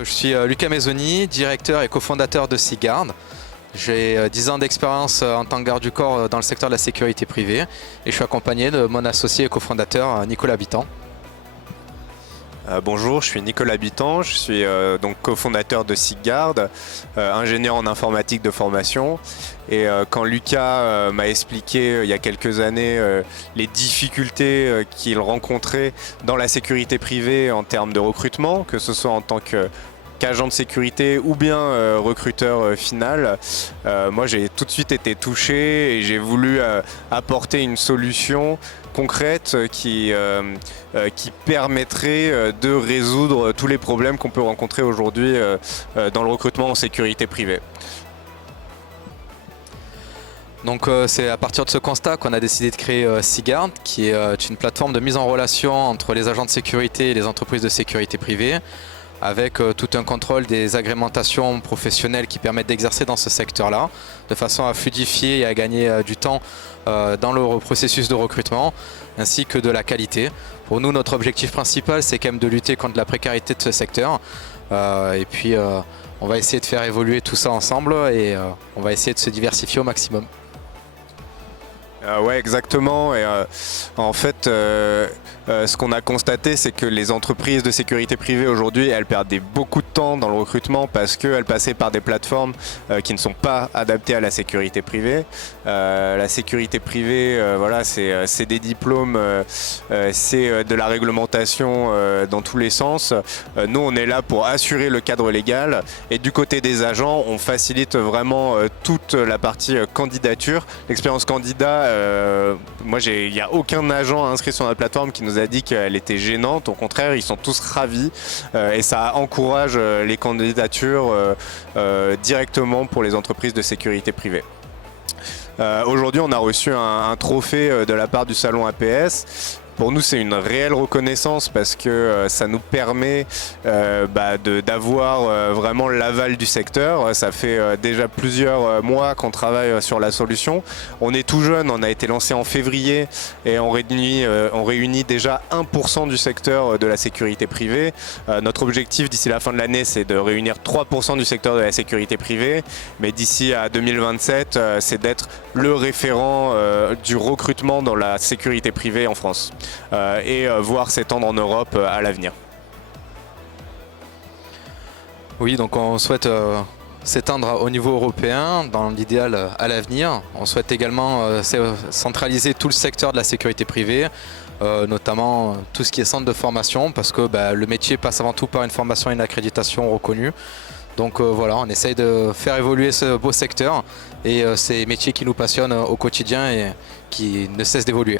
Je suis Lucas Maisoni, directeur et cofondateur de Seaguard. J'ai 10 ans d'expérience en tant que garde du corps dans le secteur de la sécurité privée et je suis accompagné de mon associé et cofondateur Nicolas Habitant. Bonjour, je suis Nicolas Habitant, je suis donc cofondateur de Seaguard, ingénieur en informatique de formation. Et quand Lucas m'a expliqué il y a quelques années les difficultés qu'il rencontrait dans la sécurité privée en termes de recrutement, que ce soit en tant qu'agent de sécurité ou bien recruteur final, moi j'ai tout de suite été touché et j'ai voulu apporter une solution concrète qui permettrait de résoudre tous les problèmes qu'on peut rencontrer aujourd'hui dans le recrutement en sécurité privée. Donc c'est à partir de ce constat qu'on a décidé de créer Seaguard, qui est une plateforme de mise en relation entre les agents de sécurité et les entreprises de sécurité privée, avec tout un contrôle des agrémentations professionnelles qui permettent d'exercer dans ce secteur-là, de façon à fluidifier et à gagner du temps dans le processus de recrutement, ainsi que de la qualité. Pour nous, notre objectif principal, c'est quand même de lutter contre la précarité de ce secteur. Et puis, on va essayer de faire évoluer tout ça ensemble et on va essayer de se diversifier au maximum. Ouais, exactement. Et en fait, ce qu'on a constaté, c'est que les entreprises de sécurité privée aujourd'hui, elles perdaient beaucoup de temps dans le recrutement parce qu'elles passaient par des plateformes qui ne sont pas adaptées à la sécurité privée. La sécurité privée, voilà, c'est des diplômes, c'est de la réglementation dans tous les sens. Nous, on est là pour assurer le cadre légal et du côté des agents, on facilite vraiment toute la partie candidature. L'expérience candidat, moi, il n'y a aucun agent inscrit sur notre plateforme qui nous a dit qu'elle était gênante. Au contraire, ils sont tous ravis et ça encourage les candidatures directement pour les entreprises de sécurité privée. Aujourd'hui, on a reçu un trophée de la part du salon APS. Pour nous, c'est une réelle reconnaissance parce que ça nous permet d'avoir vraiment l'aval du secteur. Ça fait déjà plusieurs mois qu'on travaille sur la solution. On est tout jeune, on a été lancé en février et on réunit déjà 1% du secteur de la sécurité privée. Notre objectif d'ici la fin de l'année, c'est de réunir 3% du secteur de la sécurité privée. Mais d'ici à 2027, c'est d'être le référent du recrutement dans la sécurité privée en France. Et voir s'étendre en Europe à l'avenir. Oui, donc on souhaite s'étendre au niveau européen, dans l'idéal à l'avenir. On souhaite également centraliser tout le secteur de la sécurité privée, notamment tout ce qui est centre de formation, parce que le métier passe avant tout par une formation et une accréditation reconnue. Donc voilà, on essaye de faire évoluer ce beau secteur et ces métiers qui nous passionnent au quotidien et qui ne cessent d'évoluer.